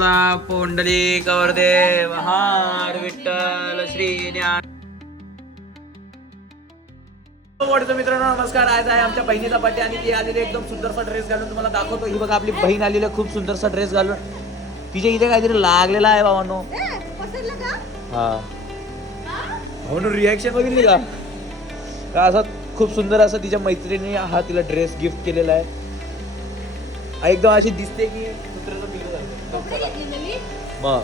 पुंडलिक वरदेव हार विठ्ठल श्री ज्ञान. मित्रांनो नमस्कार. आज आहे आमच्या बहिणीचा बर्थडे आणि ती आलेली एकदम सुंदरसा ड्रेस घालून तुम्हाला दाखवतो. ही बघा आपली बहीण आलेली खूप सुंदरसा ड्रेस घालून. तिच्या इथे काहीतरी लागलेला आहे बाबांनो. हा म्हणून रिॲक्शन बघितली का असं खूप सुंदर असं तिच्या मैत्रिणी हा तिला ड्रेस गिफ्ट केलेला आहे. एकदम अशी दिसते की मग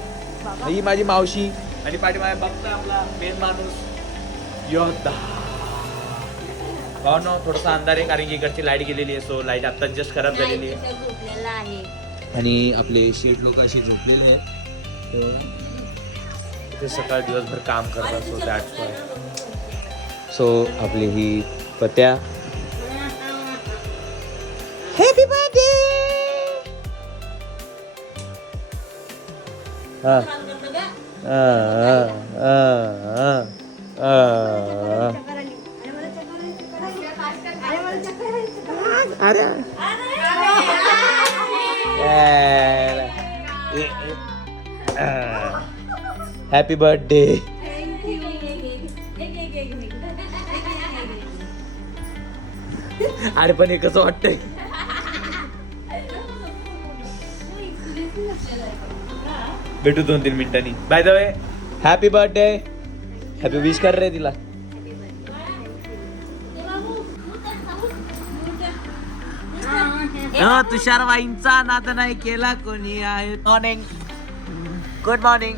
ही माझी मावशी आणि पाठीमागे बघता आपला मेन माणूस योद्धा. भावनो थोडासा अंधार आहे कारण की इकडची लाईट गेलेली आहे. सो लाईट आता जस्ट खराब झालेली आहे आणि आपले शेठ लोक अशी झोपलेले आहेत. ते सकाळ दिवसभर काम करतात. So that's why. सो आपली ही पत्या हॅपी बर्थडे. Happy birthday. अरे पण हे कसं वाटतंय. भेटू 2-3 मिनिटांनी. By the way happy birthday. Happy wish कर रे तिला. तुषार वाईंचा नाद नाही केला कोणी आहे. Morning good morning.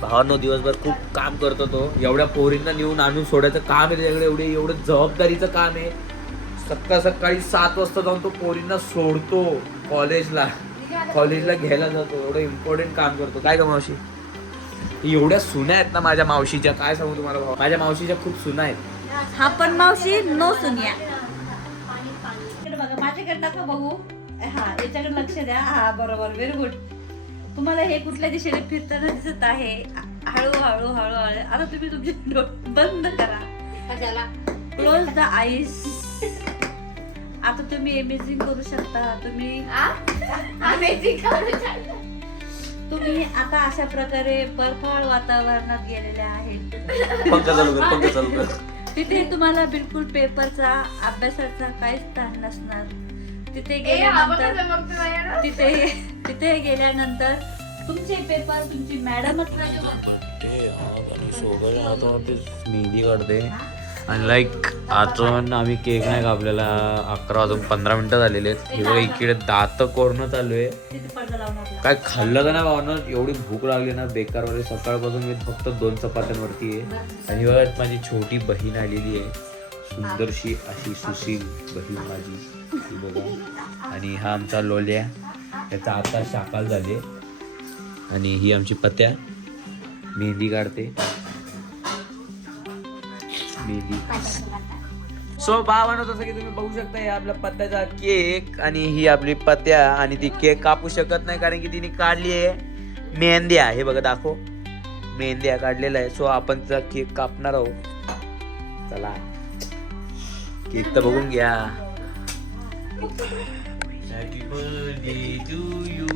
भावांनो दिवसभर खूप काम करतो तो. एवढ्या पोरींना नेऊन आणून सोडायचं काम आहे त्याच्याकडे. एवढं जबाबदारीचं काम आहे. सकाळी 7 वाजता जाऊन तो पोरींना सोडतो कॉलेजला घ्यायला जातो. एवढं इम्पॉर्टंट काम करतो. काय का मावशी एवढ्या सुना आहेत ना माझ्या मावशीच्या. काय सांगू तुम्हाला भाऊ, माझ्या मावशीच्या खूप सुना आहेत. हा पण मावशी नो सुनिया. बघा माझ्याकडे नका बघू. हा याच्याकडे लक्ष द्या. हा बरोबर व्हेरी गुड. तुम्हाला हे कुठल्या दिशेने फिरताना दिसत आहे. हळूहळू हळूहळू. आता तुम्ही तुमचे डोळे बंद करा. Close the eyes. आता तुम्ही अमेझिंग करू शकता. तुम्ही आता अशा प्रकारे बर्फाळ वातावरणात गेलेले आहेत. पंखा चालू कर. तिथे तुम्हाला बिलकुल पेपरचा अभ्यासाचा काहीच ताण नसणार. तिथे गेल्यानंतर तुमचे पेपर तुमची मॅडमच मेहंदी काढते. आणि लाईक अजून आम्ही केक नाही कापलेला. 11 वाजून 15 मिनिटं झालेले आहेत. हे बघा इकडे दात कोरणं चालू आहे. काय खाल्लं का ना भावना. एवढी भूक लागली ना बेकार वगैरे. सकाळपासून मी फक्त 2 चपात्यांवरती आहे. आणि बघा माझी छोटी बहीण आलेली आहे. सुंदरशी अशी सुशील बहीण माझी बघा. आणि हा आमचा लोल्या. त्याचा आता शाकाल झाले. आणि ही आमची पत्या मेहंदी काढते. सो भावानो जसं की तुम्ही बघू शकता हे आपल्या पत्त्याचा केक आणि ही आपली पत्या. आणि ती केक कापू शकत नाही कारण की तिने काढली आहे मेहंद्या. हे बघा दाखव मेहंद्या काढलेला आहे. सो आपण तिचा केक कापणार आहोत. चला केक तर बघून घ्या. Happy birthday to you.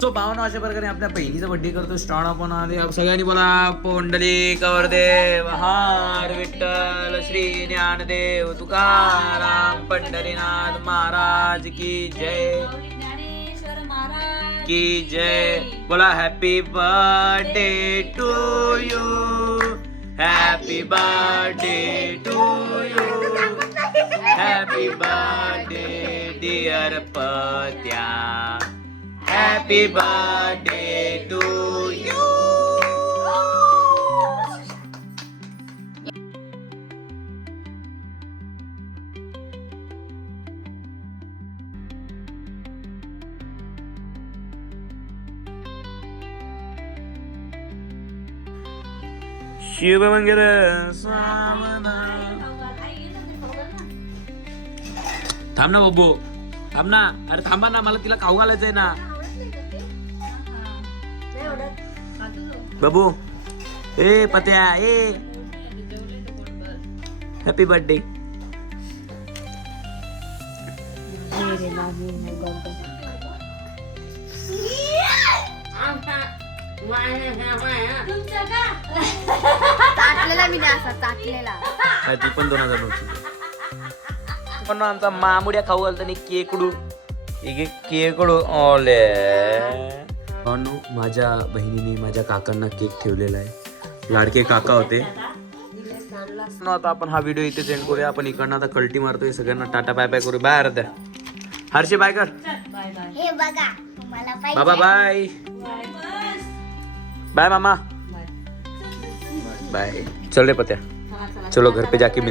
So भावना अशा प्रकारे आपल्या बहिणीचा बर्थडे करतो. स्टार्ट आपण आले. सगळ्यांनी बोला पुंडलिक वरदेव हार विठ्ठल श्री ज्ञानदेव तुकाराम पंढरीनाथ महाराज की जय की जय. बोला happy birthday to you. Happy birthday to you. Happy birthday dear Patya. Happy birthday to you. शिवमंगल सामना. थांब ना बाबू थांब ना. अरे थांबा ना मला तिला खाऊ घालायचंय ना. बाबू ए पत्या ए हॅपी बर्थडे. ताटलेला मी नाही असा ताटलेला. काय ती पण 2009ची. पण आमचा मामुड्या खाऊ घालतो आणि केकडू एक केकडू ओले. भावांनो, माझ्या बहिणीने माझ्या काकांना केक ठेवलेला आहे. लाडके काका होते. आता आपण हा व्हिडिओ इथे सेंड करूया. आपण इकडनं आता कल्टी मारतोय. सगळ्यांना टाटा बाय बाय करू. बाय अर्ध्या हर्षे बाय कर. Bye bye. हे बघा मला बाबा बाय बाय मामा बाय. चल रे पत्या, चलो घर पे जाके मिल.